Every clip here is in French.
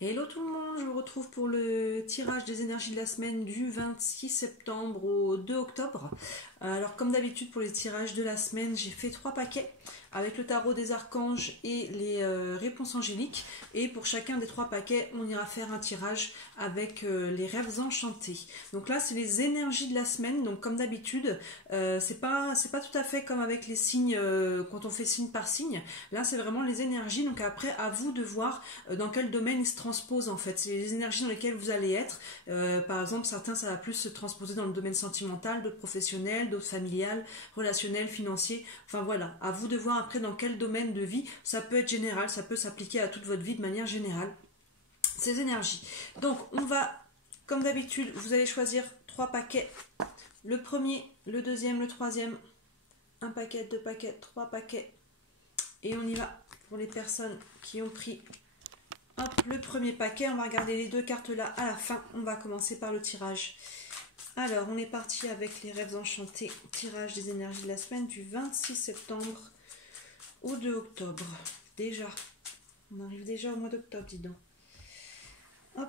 Hello tout le monde, je vous retrouve pour le tirage des énergies de la semaine du 26 septembre au 2 octobre. Alors comme d'habitude pour les tirages de la semaine, j'ai fait 3 paquets avec le tarot des archanges et les réponses angéliques. Et pour chacun des 3 paquets, on ira faire un tirage avec les rêves enchantés. Donc là, c'est les énergies de la semaine. Donc comme d'habitude, c'est pas tout à fait comme avec les signes quand on fait signe par signe. Là, c'est vraiment les énergies. Donc après, à vous de voir dans quel domaine ils se transposent en fait. C'est les énergies dans lesquelles vous allez être. Par exemple, certains, ça va plus se transposer dans le domaine sentimental, d'autres professionnel, d'autres familial, relationnel, financier. Enfin voilà, à vous de voir après dans quel domaine de vie. Ça peut être général, ça peut s'appliquer à toute votre vie de manière générale. Ces énergies. Donc, on va, comme d'habitude, vous allez choisir 3 paquets. Le premier, le deuxième, le troisième. Un paquet, 2 paquets, 3 paquets. Et on y va pour les personnes qui ont pris le premier paquet. On va regarder les 2 cartes là à la fin. On va commencer par le tirage. Alors, on est parti avec les rêves enchantés. Tirage des énergies de la semaine du 26 septembre au 2 octobre. Déjà, on arrive déjà au mois d'octobre, dis donc. Hop,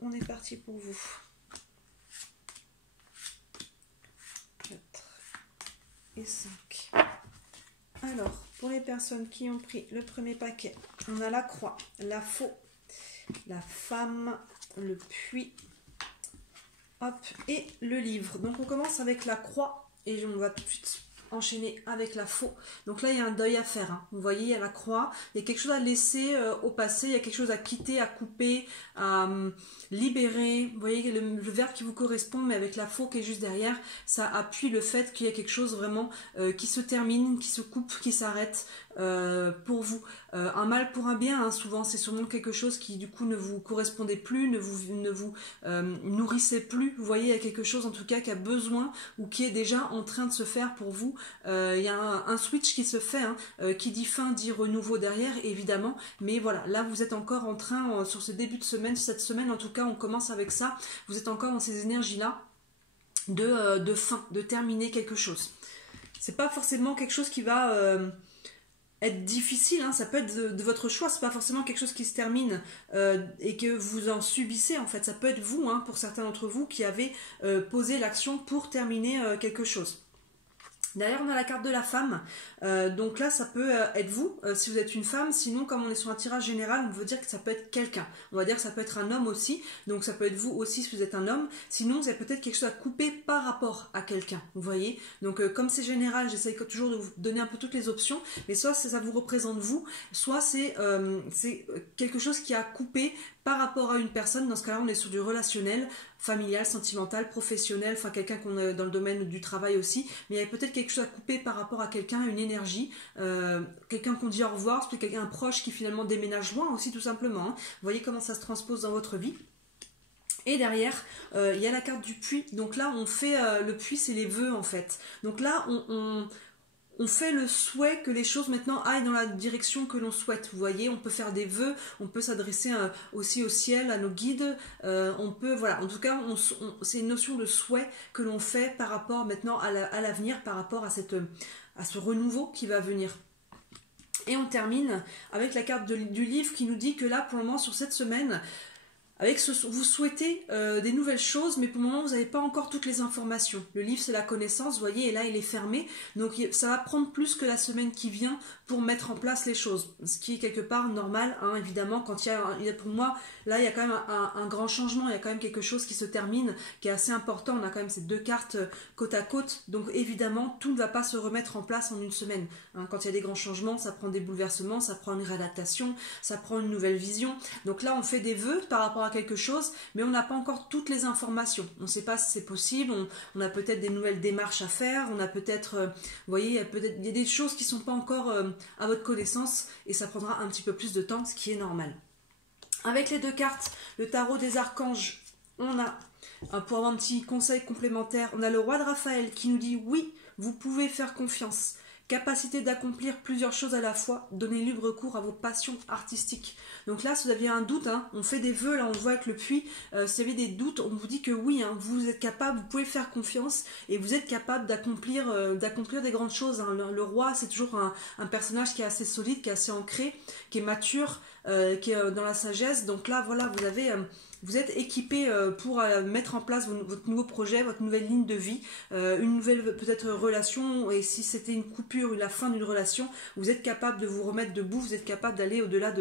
on est parti pour vous. 4 et 5. Alors, pour les personnes qui ont pris le premier paquet, on a la croix, la faux, la femme, le puits, hop, et le livre. Donc on commence avec la croix et on va tout de suite enchaîner avec la faux. Donc là, il y a un deuil à faire. Hein. Vous voyez, il y a la croix, il y a quelque chose à laisser au passé, il y a quelque chose à quitter, à couper, à libérer. Vous voyez, le verbe qui vous correspond, mais avec la faux qui est juste derrière, ça appuie le fait qu'il y a quelque chose vraiment qui se termine, qui se coupe, qui s'arrête pour vous. Un mal pour un bien, hein, souvent, c'est souvent quelque chose qui du coup ne vous correspondait plus, ne vous nourrissait plus. Vous voyez, il y a quelque chose en tout cas qui a besoin ou qui est déjà en train de se faire pour vous. Il y a un switch qui se fait, hein, qui dit fin, dit renouveau derrière, évidemment. Mais voilà, là vous êtes encore en train, sur ce début de semaine, cette semaine en tout cas, on commence avec ça. Vous êtes encore dans ces énergies-là de fin, de terminer quelque chose. C'est pas forcément quelque chose qui va être difficile, hein, ça peut être de votre choix, c'est pas forcément quelque chose qui se termine et que vous en subissez en fait, ça peut être vous, hein, pour certains d'entre vous qui avez posé l'action pour terminer quelque chose. Derrière, on a la carte de la femme. Donc là, ça peut être vous, si vous êtes une femme. Sinon, comme on est sur un tirage général, on veut dire que ça peut être quelqu'un. On va dire que ça peut être un homme aussi. Donc ça peut être vous aussi si vous êtes un homme. Sinon, c'est peut-être quelque chose à couper par rapport à quelqu'un. Vous voyez. Donc comme c'est général, j'essaye toujours de vous donner un peu toutes les options. Mais soit ça vous représente vous, soit c'est quelque chose qui a coupé par rapport à une personne. Dans ce cas-là, on est sur du relationnel, familial, sentimental, professionnel, enfin quelqu'un qu'on est dans le domaine du travail aussi, mais il y a peut-être quelque chose à couper par rapport à quelqu'un, une énergie, quelqu'un qu'on dit au revoir, c'est peut-être un proche qui finalement déménage loin aussi tout simplement. Hein. Vous voyez comment ça se transpose dans votre vie. Et derrière, il y a la carte du puits. Donc là, on fait le puits, c'est les vœux en fait. Donc là, on fait le souhait que les choses maintenant aillent dans la direction que l'on souhaite. Vous voyez, on peut faire des vœux, on peut s'adresser aussi au ciel, à nos guides. On peut, voilà, en tout cas, c'est une notion de souhait que l'on fait par rapport maintenant à l'avenir, par rapport à ce renouveau qui va venir. Et on termine avec la carte du livre qui nous dit que là, pour le moment, sur cette semaine, vous souhaitez des nouvelles choses, mais pour le moment, vous n'avez pas encore toutes les informations. Le livre, c'est la connaissance, vous voyez, et là, il est fermé. Donc, ça va prendre plus que la semaine qui vient pour mettre en place les choses. Ce qui est quelque part normal, hein, évidemment, quand pour moi, là, il y a quand même un grand changement. Il y a quand même quelque chose qui se termine, qui est assez important. On a quand même ces 2 cartes côte à côte. Donc, évidemment, tout ne va pas se remettre en place en une semaine. Hein, quand il y a des grands changements, ça prend des bouleversements, ça prend une réadaptation, ça prend une nouvelle vision. Donc là, on fait des vœux par rapport à quelque chose, mais on n'a pas encore toutes les informations. On ne sait pas si c'est possible, on a peut-être des nouvelles démarches à faire, on a peut-être, vous voyez, il y a des choses qui ne sont pas encore à votre connaissance et ça prendra un petit peu plus de temps, ce qui est normal. Avec les 2 cartes, le tarot des archanges, on a, pour avoir un petit conseil complémentaire, on a le roi de Raphaël qui nous dit oui, vous pouvez faire confiance. Capacité d'accomplir plusieurs choses à la fois, donnez libre cours à vos passions artistiques. Donc là, si vous aviez un doute, hein, on fait des vœux, là on voit avec le puits, si vous avez des doutes, on vous dit que oui, hein, vous êtes capable, vous pouvez faire confiance et vous êtes capable d'accomplir des grandes choses. Hein. Le roi, c'est toujours un personnage qui est assez solide, qui est assez ancré, qui est mature, qui est dans la sagesse. Donc là, voilà, vous êtes équipé pour mettre en place votre nouveau projet, votre nouvelle ligne de vie, une nouvelle peut-être relation, et si c'était une coupure, la fin d'une relation, vous êtes capable de vous remettre debout, vous êtes capable d'aller au-delà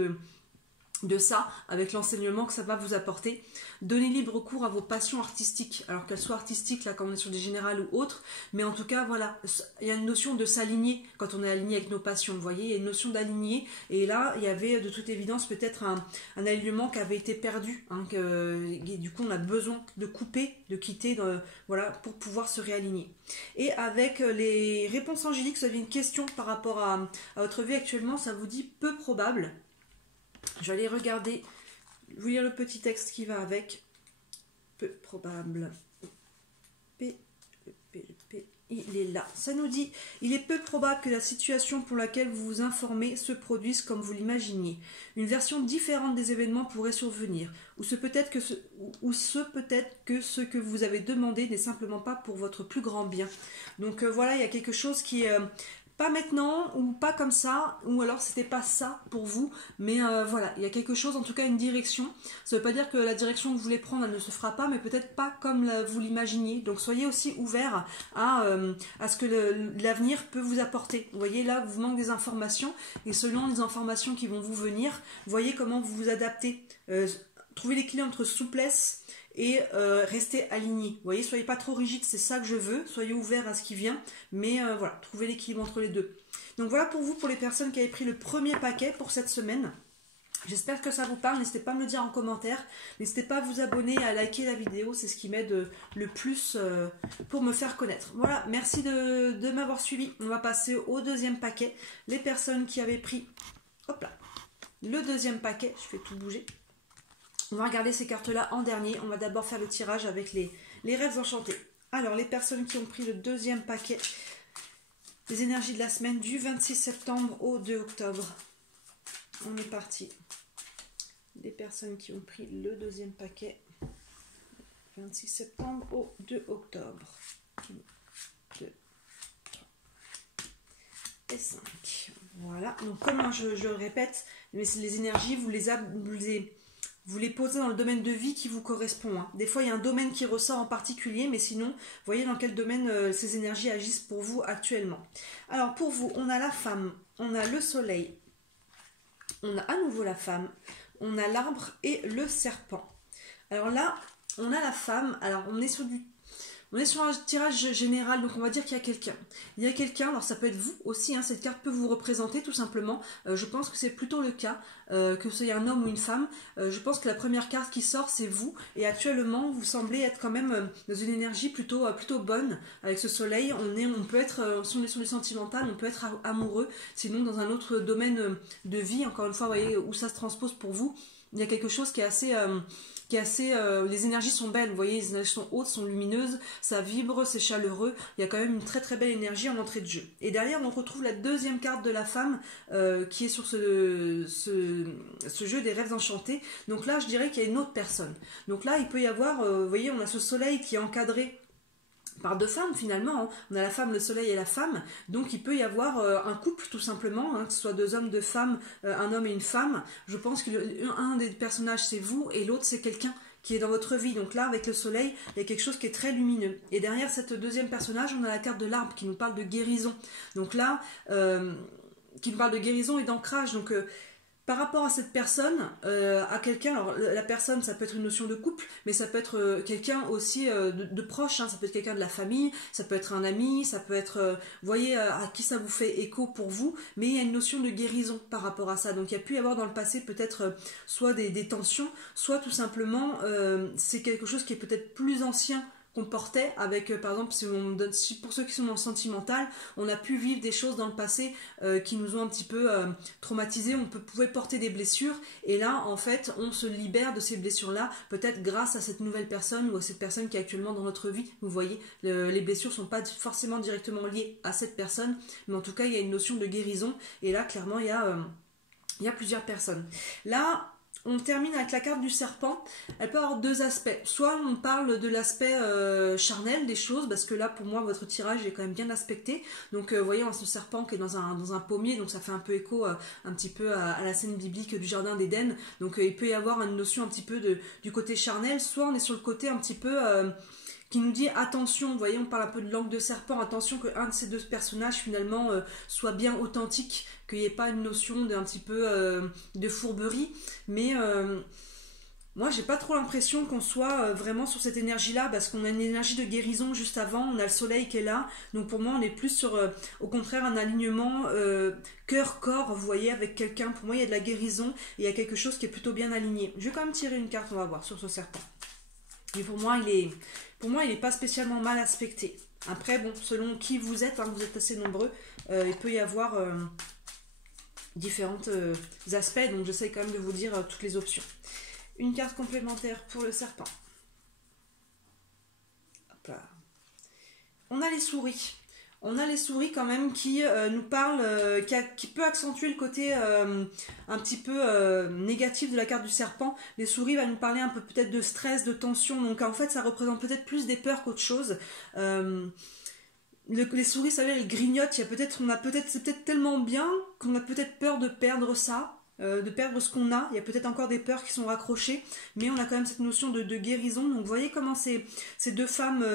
de ça, avec l'enseignement que ça va vous apporter. Donnez libre cours à vos passions artistiques, alors qu'elles soient artistiques, là, quand on est sur des générales ou autres, mais en tout cas, voilà, il y a une notion de s'aligner quand on est aligné avec nos passions, vous voyez, il y a une notion d'aligner, et là, il y avait de toute évidence peut-être un alignement qui avait été perdu, hein, et du coup, on a besoin de couper, de quitter, voilà, pour pouvoir se réaligner. Et avec les réponses angéliques, vous avez une question par rapport à votre vie actuellement, ça vous dit peu probable. Je vais aller regarder, vous lire le petit texte qui va avec. Peu probable. Il est là. Ça nous dit, il est peu probable que la situation pour laquelle vous vous informez se produise comme vous l'imaginiez. Une version différente des événements pourrait survenir. Ou ce peut-être que ce que vous avez demandé n'est simplement pas pour votre plus grand bien. Donc voilà, il y a quelque chose qui est... pas maintenant, ou pas comme ça, ou alors c'était pas ça pour vous, mais voilà, il y a quelque chose, en tout cas une direction. Ça veut pas dire que la direction que vous voulez prendre, elle ne se fera pas, mais peut-être pas comme vous l'imaginiez. Donc soyez aussi ouverts à ce que l'avenir peut vous apporter. Vous voyez, là, vous manque des informations, et selon les informations qui vont vous venir, voyez comment vous vous adaptez. Trouvez l'équilibre entre souplesse et restez aligné. Vous voyez, soyez pas trop rigide, c'est ça que je veux. Soyez ouverts à ce qui vient, mais voilà, trouvez l'équilibre entre les deux. Donc voilà pour vous, pour les personnes qui avaient pris le premier paquet pour cette semaine. J'espère que ça vous parle, n'hésitez pas à me le dire en commentaire, n'hésitez pas à vous abonner, à liker la vidéo, c'est ce qui m'aide le plus pour me faire connaître. Voilà, merci de m'avoir suivi. On va passer au deuxième paquet. Les personnes qui avaient pris, hop là, le deuxième paquet, je fais tout bouger. On va regarder ces cartes-là en dernier. On va d'abord faire le tirage avec les rêves enchantés. Alors, les personnes qui ont pris le deuxième paquet, les énergies de la semaine du 26 septembre au 2 octobre. On est parti. Les personnes qui ont pris le deuxième paquet, 26 septembre au 2 octobre. 1, 2, 3 et 5. Voilà. Donc, comme je le répète, les énergies, vous les posez dans le domaine de vie qui vous correspond. Hein. Des fois, il y a un domaine qui ressort en particulier, mais sinon, voyez dans quel domaine ces énergies agissent pour vous actuellement. Alors, pour vous, on a la femme, on a le soleil, on a à nouveau la femme, on a l'arbre et le serpent. Alors là, on a la femme, alors on est sur un tirage général, donc on va dire qu'il y a quelqu'un. Il y a quelqu'un, alors ça peut être vous aussi, hein, cette carte peut vous représenter tout simplement. Je pense que c'est plutôt le cas, que ce soit un homme ou une femme. Je pense que la première carte qui sort, c'est vous. Et actuellement, vous semblez être quand même dans une énergie plutôt bonne. Avec ce soleil, on peut être, si on est sur le sentimental, on peut être amoureux. Sinon, dans un autre domaine de vie, encore une fois, vous voyez, où ça se transpose pour vous, il y a quelque chose qui est assez... les énergies sont belles, vous voyez, les énergies sont hautes, sont lumineuses, ça vibre, c'est chaleureux, il y a quand même une très très belle énergie en entrée de jeu. Et derrière, on retrouve la deuxième carte de la femme qui est sur ce jeu des rêves enchantés. Donc là, je dirais qu'il y a une autre personne. Donc là, il peut y avoir, vous voyez, on a ce soleil qui est encadré par deux femmes finalement, hein. On a la femme, le soleil et la femme, donc il peut y avoir un couple tout simplement, hein, que ce soit deux hommes, deux femmes, un homme et une femme. Je pense que un des personnages c'est vous et l'autre c'est quelqu'un qui est dans votre vie. Donc là avec le soleil il y a quelque chose qui est très lumineux, et derrière cette deuxième personnage on a la carte de l'arbre qui nous parle de guérison. Donc là qui nous parle de guérison et d'ancrage. Donc par rapport à cette personne, à quelqu'un, alors la personne ça peut être une notion de couple, mais ça peut être quelqu'un aussi de proche, hein, ça peut être quelqu'un de la famille, ça peut être un ami, ça peut être, vous voyez à qui ça vous fait écho pour vous, mais il y a une notion de guérison par rapport à ça. Donc il y a pu y avoir dans le passé peut-être soit des tensions, soit tout simplement c'est quelque chose qui est peut-être plus ancien qu'on portait avec, par exemple, pour ceux qui sont dans le sentimental, on a pu vivre des choses dans le passé qui nous ont un petit peu traumatisés, pouvait porter des blessures, et là, en fait, on se libère de ces blessures-là, peut-être grâce à cette nouvelle personne ou à cette personne qui est actuellement dans notre vie. Vous voyez, les blessures ne sont pas forcément directement liées à cette personne, mais en tout cas, il y a une notion de guérison, et là, clairement, il y a plusieurs personnes. Là, on termine avec la carte du serpent. Elle peut avoir deux aspects. Soit on parle de l'aspect charnel des choses, parce que là pour moi votre tirage est quand même bien aspecté. Donc vous voyez, on a ce serpent qui est dans un pommier, donc ça fait un peu écho un petit peu à la scène biblique du jardin d'Éden. Donc il peut y avoir une notion un petit peu du côté charnel. Soit on est sur le côté un petit peu qui nous dit attention, vous voyez, on parle un peu de langue de serpent, attention qu'un de ces deux personnages finalement soit bien authentique, qu'il n'y ait pas une notion d'un petit peu de fourberie, mais moi j'ai pas trop l'impression qu'on soit vraiment sur cette énergie là, parce qu'on a une énergie de guérison juste avant, on a le soleil qui est là, donc pour moi on est plus sur au contraire un alignement cœur-corps, vous voyez, avec quelqu'un. Pour moi il y a de la guérison et il y a quelque chose qui est plutôt bien aligné. Je vais quand même tirer une carte, on va voir, sur ce serpent. Et pour moi il est pas spécialement mal aspecté. Après bon, selon qui vous êtes, hein, vous êtes assez nombreux, il peut y avoir différents aspects, donc j'essaie quand même de vous dire toutes les options. Une carte complémentaire pour le serpent. Hop là. On a les souris. On a les souris quand même qui nous parlent, qui peut accentuer le côté un petit peu négatif de la carte du serpent. Les souris va nous parler un peu peut-être de stress, de tension. Donc en fait ça représente peut-être plus des peurs qu'autre chose. Les souris, ça elles grignotent. C'est peut-être tellement bien qu'on a peut-être peur de perdre ça. De perdre ce qu'on a, il y a peut-être encore des peurs qui sont raccrochées, mais on a quand même cette notion de guérison. Donc vous voyez comment ces deux femmes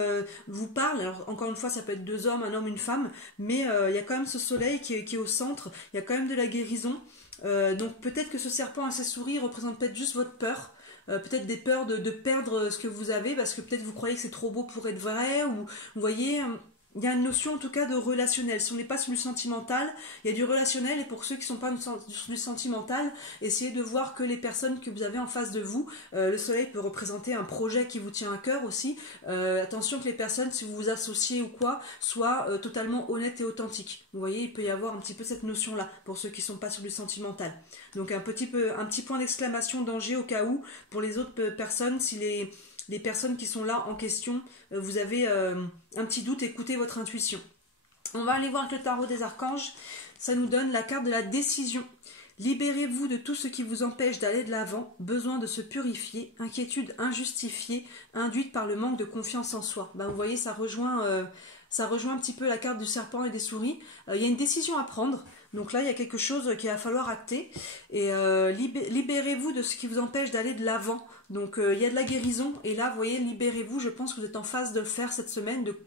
vous parlent. Alors encore une fois ça peut être deux hommes, un homme, une femme, mais il y a quand même ce soleil qui est au centre, il y a quand même de la guérison. Donc peut-être que ce serpent à ses souris représente peut-être juste votre peur, peut-être des peurs de perdre ce que vous avez, parce que peut-être vous croyez que c'est trop beau pour être vrai, ou vous voyez... Il y a une notion en tout cas de relationnel. Si on n'est pas sur du sentimental, il y a du relationnel, et pour ceux qui ne sont pas sur du sentimental, essayez de voir que les personnes que vous avez en face de vous, le soleil peut représenter un projet qui vous tient à cœur aussi. Attention que les personnes, si vous vous associez ou quoi, soient totalement honnêtes et authentiques. Vous voyez, il peut y avoir un petit peu cette notion-là pour ceux qui ne sont pas sur du sentimental. Donc un petit point d'exclamation danger au cas où, pour les autres personnes, si les personnes qui sont là en question, vous avez un petit doute, écoutez votre intuition. On va aller voir avec le tarot des archanges. Ça nous donne la carte de la décision. Libérez-vous de tout ce qui vous empêche d'aller de l'avant, besoin de se purifier, inquiétude injustifiée, induite par le manque de confiance en soi. Vous voyez, ça rejoint un petit peu la carte du serpent et des souris. Il y a une décision à prendre. Donc là, il y a quelque chose qu'il va falloir acter. Et libérez-vous de ce qui vous empêche d'aller de l'avant. Donc il y a de la guérison. Et là, vous voyez, libérez-vous. Je pense que vous êtes en phase de le faire cette semaine, de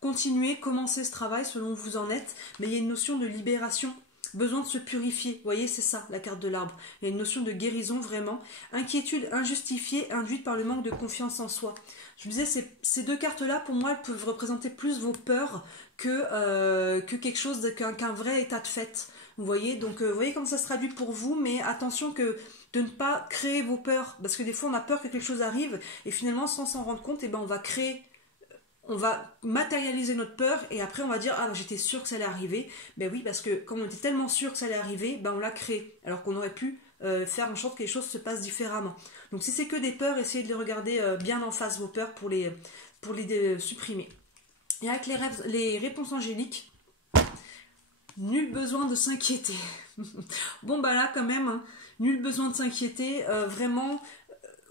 continuer, commencer ce travail selon où vous en êtes. Mais il y a une notion de libération. Besoin de se purifier. Vous voyez, c'est ça, la carte de l'arbre. Il y a une notion de guérison, vraiment. Inquiétude injustifiée, induite par le manque de confiance en soi. Je me disais, ces deux cartes-là, pour moi, elles peuvent représenter plus vos peurs que quelque chose, qu'un vrai état de fait. Vous voyez, donc vous voyez comment ça se traduit pour vous, mais attention de ne pas créer vos peurs, parce que des fois on a peur que quelque chose arrive, et finalement sans s'en rendre compte, on va matérialiser notre peur, et après on va dire, ah j'étais sûr que ça allait arriver. Ben oui, parce que comme on était tellement sûr que ça allait arriver, on l'a créé, alors qu'on aurait pu faire en sorte que les choses se passent différemment. Donc si c'est que des peurs, essayez de les regarder bien en face, vos peurs, pour les supprimer. Et avec les réponses angéliques, nul besoin de s'inquiéter. Bon là quand même, hein, nul besoin de s'inquiéter, vraiment...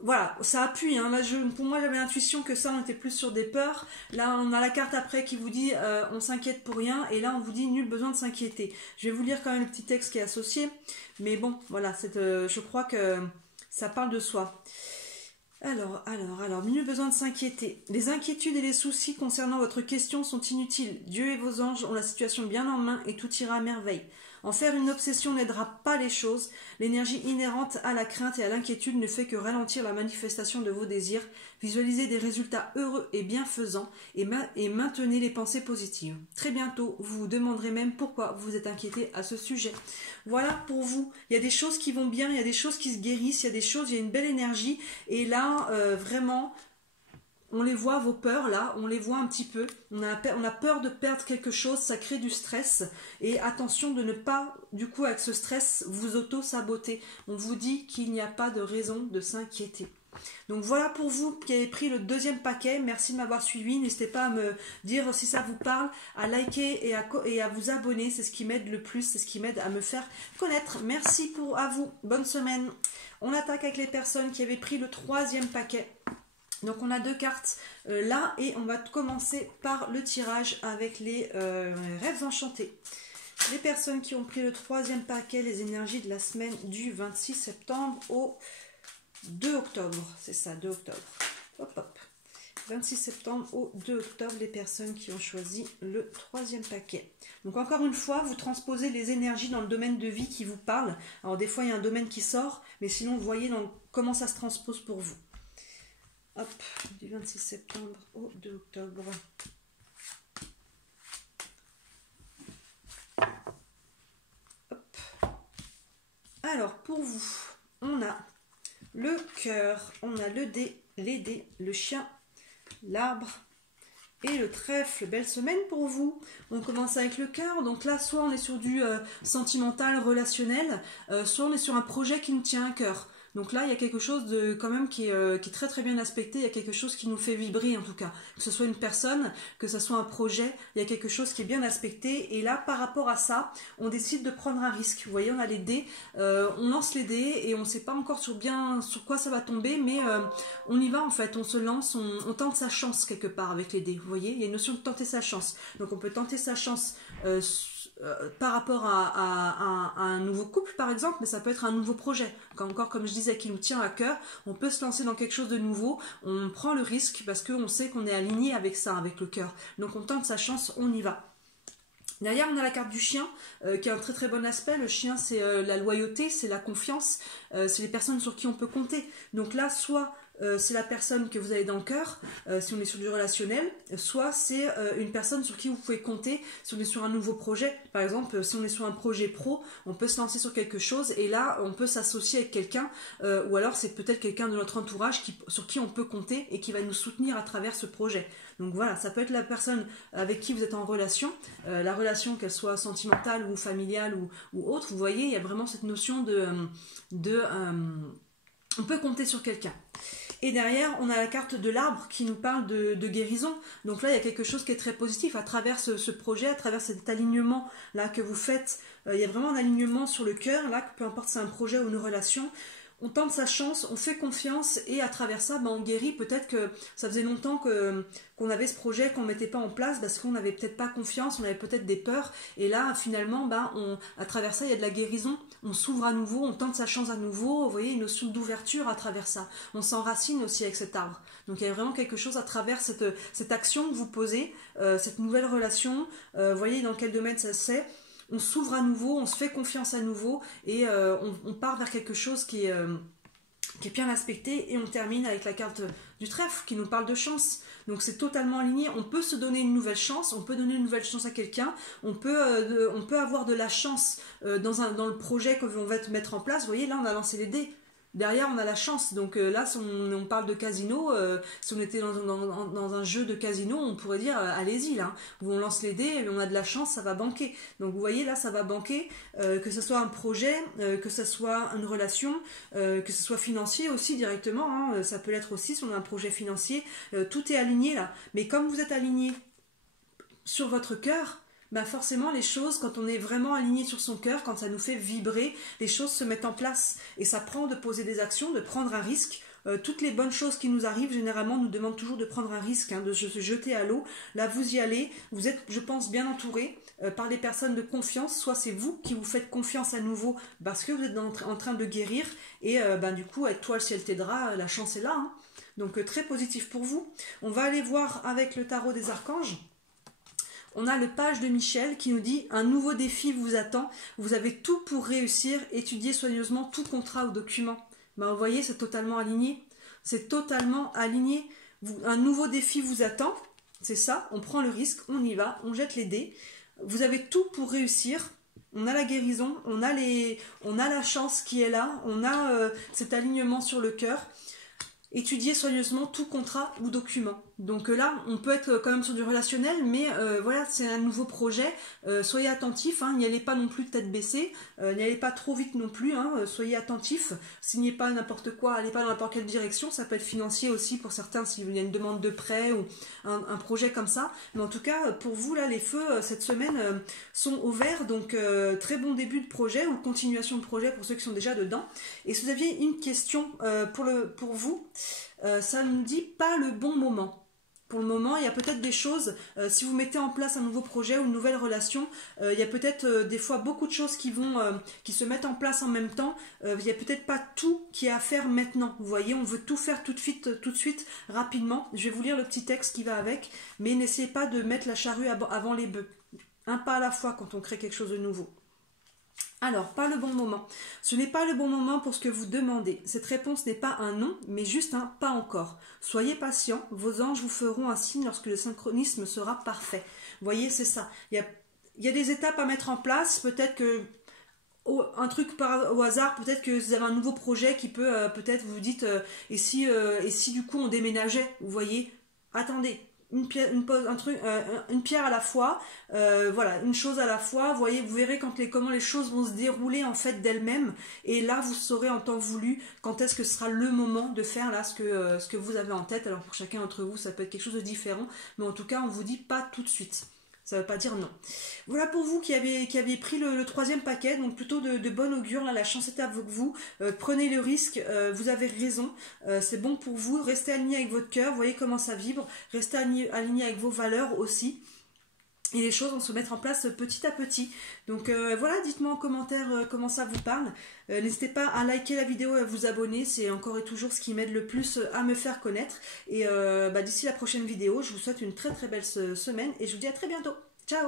Voilà, ça appuie. Hein. Là, pour moi, j'avais l'intuition que ça, on était plus sur des peurs. Là, on a la carte après qui vous dit on s'inquiète pour rien. Et là, on vous dit nul besoin de s'inquiéter. Je vais vous lire quand même le petit texte qui est associé. Mais bon, voilà, je crois que ça parle de soi. Alors, nul besoin de s'inquiéter. Les inquiétudes et les soucis concernant votre question sont inutiles. Dieu et vos anges ont la situation bien en main et tout ira à merveille. En faire une obsession n'aidera pas les choses. L'énergie inhérente à la crainte et à l'inquiétude ne fait que ralentir la manifestation de vos désirs. Visualisez des résultats heureux et bienfaisants et maintenez les pensées positives. Très bientôt, vous vous demanderez même pourquoi vous vous êtes inquiété à ce sujet. Voilà pour vous. Il y a des choses qui vont bien, il y a des choses qui se guérissent, il y a une belle énergie. Et là, vraiment... On les voit, vos peurs, là, on les voit un petit peu. On a peur de perdre quelque chose, ça crée du stress. Et attention de ne pas, du coup, avec ce stress, vous auto-saboter. On vous dit qu'il n'y a pas de raison de s'inquiéter. Donc voilà pour vous qui avez pris le deuxième paquet. Merci de m'avoir suivi. N'hésitez pas à me dire si ça vous parle, à liker et à vous abonner. C'est ce qui m'aide le plus, c'est ce qui m'aide à me faire connaître. Merci à vous. Bonne semaine. On attaque avec les personnes qui avaient pris le 3e paquet. Donc on a 2 cartes là et on va commencer par le tirage avec les rêves enchantés. Les personnes qui ont pris le 3e paquet, les énergies de la semaine du 26 septembre au 2 octobre. C'est ça, 2 octobre. Hop hop. 26 septembre au 2 octobre, les personnes qui ont choisi le 3e paquet. Donc encore une fois, vous transposez les énergies dans le domaine de vie qui vous parle. Alors des fois, il y a un domaine qui sort, mais sinon, vous voyez comment ça se transpose pour vous. Hop, du 26 septembre au 2 octobre. Hop. Alors, pour vous, on a le cœur, on a le dé, les dés, le chien, l'arbre et le trèfle. Belle semaine pour vous. On commence avec le cœur. Donc là, soit on est sur du sentimental, relationnel, soit on est sur un projet qui nous tient à cœur. Donc là, il y a quelque chose de quand même qui est très très bien aspecté. Il y a quelque chose qui nous fait vibrer en tout cas. Que ce soit une personne, que ce soit un projet, il y a quelque chose qui est bien aspecté. Et là, par rapport à ça, on décide de prendre un risque. Vous voyez, on a les dés, on lance les dés et on ne sait pas encore sur quoi ça va tomber, mais on y va en fait. On se lance, on tente sa chance quelque part avec les dés. Vous voyez, il y a une notion de tenter sa chance. Donc on peut tenter sa chance par rapport à un nouveau couple par exemple, mais ça peut être un nouveau projet, encore comme je disais, qui nous tient à cœur. On peut se lancer dans quelque chose de nouveau, on prend le risque parce qu'on sait qu'on est aligné avec ça, avec le cœur, donc on tente sa chance, on y va. Derrière, on a la carte du chien, qui a un très très bon aspect. Le chien, c'est la loyauté, c'est la confiance, c'est les personnes sur qui on peut compter. Donc là, soit c'est la personne que vous avez dans le cœur, si on est sur du relationnel, soit c'est une personne sur qui vous pouvez compter si on est sur un nouveau projet. Par exemple, si on est sur un projet pro, on peut se lancer sur quelque chose et là, on peut s'associer avec quelqu'un, ou alors c'est peut-être quelqu'un de notre entourage sur qui on peut compter et qui va nous soutenir à travers ce projet. Donc voilà, ça peut être la personne avec qui vous êtes en relation, la relation qu'elle soit sentimentale ou familiale ou autre. Vous voyez, il y a vraiment cette notion on peut compter sur quelqu'un. Et derrière, on a la carte de l'arbre qui nous parle de guérison. Donc là, il y a quelque chose qui est très positif à travers ce projet, à travers cet alignement là que vous faites. Il y a vraiment un alignement sur le cœur, là, peu importe si c'est un projet ou une relation. On tente sa chance, on fait confiance et à travers ça, on guérit. Peut-être que ça faisait longtemps qu'on avait ce projet, qu'on ne mettait pas en place parce qu'on n'avait peut-être pas confiance, on avait peut-être des peurs. Et là, finalement, à travers ça, il y a de la guérison. On s'ouvre à nouveau, on tente sa chance à nouveau. Vous voyez, une notion d'ouverture à travers ça. On s'enracine aussi avec cet arbre. Donc il y a vraiment quelque chose à travers cette action que vous posez, cette nouvelle relation. Vous voyez dans quel domaine ça c'est. On s'ouvre à nouveau, on se fait confiance à nouveau et on part vers quelque chose qui est bien aspecté. Et on termine avec la carte du trèfle qui nous parle de chance. Donc c'est totalement aligné. On peut se donner une nouvelle chance, on peut donner une nouvelle chance à quelqu'un, on peut avoir de la chance dans le projet qu'on va mettre en place. Vous voyez, là on a lancé les dés. Derrière, on a la chance. Donc là, si on parle de casino, si on était dans un jeu de casino, on pourrait dire allez-y là, où on lance les dés et on a de la chance, ça va banquer. Donc vous voyez là, ça va banquer, que ce soit un projet, que ce soit une relation, que ce soit financier aussi directement. Ça peut l'être aussi si on a un projet financier. Tout est aligné là. Mais comme vous êtes aligné sur votre cœur, forcément les choses, quand on est vraiment aligné sur son cœur, quand ça nous fait vibrer, les choses se mettent en place et ça prend de poser des actions, de prendre un risque. Toutes les bonnes choses qui nous arrivent, généralement, nous demandent toujours de prendre un risque, de se jeter à l'eau. Là, vous y allez, vous êtes, je pense, bien entouré par des personnes de confiance. Soit c'est vous qui vous faites confiance à nouveau parce que vous êtes en train de guérir et du coup, avec toi, le ciel t'aidera, la chance est là. Donc très positif pour vous. On va aller voir avec le tarot des archanges. On a le page de Michel qui nous dit « Un nouveau défi vous attend, vous avez tout pour réussir, étudiez soigneusement tout contrat ou document. » Vous voyez, c'est totalement aligné. C'est totalement aligné. Un nouveau défi vous attend, c'est ça, on prend le risque, on y va, on jette les dés. Vous avez tout pour réussir. On a la guérison, on a la chance qui est là, on a cet alignement sur le cœur. étudier soigneusement tout contrat ou document. Donc là, on peut être quand même sur du relationnel, mais voilà, c'est un nouveau projet. Soyez attentifs, hein, n'y allez pas non plus tête baissée, n'y allez pas trop vite non plus, hein, soyez attentifs, signez pas n'importe quoi, allez pas dans n'importe quelle direction, ça peut être financier aussi pour certains s'il y a une demande de prêt ou un projet comme ça. Mais en tout cas, pour vous, là, les feux cette semaine sont au vert, donc très bon début de projet ou continuation de projet pour ceux qui sont déjà dedans. Et si vous aviez une question pour vous, ça ne dit pas le bon moment. Pour le moment, il y a peut-être des choses, si vous mettez en place un nouveau projet ou une nouvelle relation, il y a peut-être des fois beaucoup de choses qui se mettent en place en même temps. Il n'y a peut-être pas tout qui est à faire maintenant. Vous voyez, on veut tout faire tout de suite, rapidement. Je vais vous lire le petit texte qui va avec, mais n'essayez pas de mettre la charrue avant les bœufs. Un pas à la fois quand on crée quelque chose de nouveau. Alors, pas le bon moment. Ce n'est pas le bon moment pour ce que vous demandez. Cette réponse n'est pas un non, mais juste un pas encore. Soyez patient, vos anges vous feront un signe lorsque le synchronisme sera parfait. Vous voyez, c'est ça. Il y a des étapes à mettre en place. Peut-être que un truc au hasard, peut-être que vous avez un nouveau projet qui peut, peut-être vous dites, et si du coup on déménageait, vous voyez, attendez. Une pierre à la fois, voilà, une chose à la fois. Vous voyez, vous verrez comment les choses vont se dérouler en fait d'elles-mêmes. Et là, vous saurez en temps voulu quand est-ce que ce sera le moment de faire là ce que vous avez en tête. Alors pour chacun d'entre vous, ça peut être quelque chose de différent, mais en tout cas, on vous dit pas tout de suite. Ça ne veut pas dire non. Voilà pour vous qui avez pris le troisième paquet, donc plutôt de bon augure, là, la chance est avec vous, prenez le risque, vous avez raison, c'est bon pour vous, restez aligné avec votre cœur, voyez comment ça vibre, restez aligné avec vos valeurs aussi, et les choses vont se mettre en place petit à petit. Donc voilà, dites-moi en commentaire comment ça vous parle. N'hésitez pas à liker la vidéo et à vous abonner, c'est encore et toujours ce qui m'aide le plus à me faire connaître. Et d'ici la prochaine vidéo, je vous souhaite une très très belle semaine et je vous dis à très bientôt. Ciao!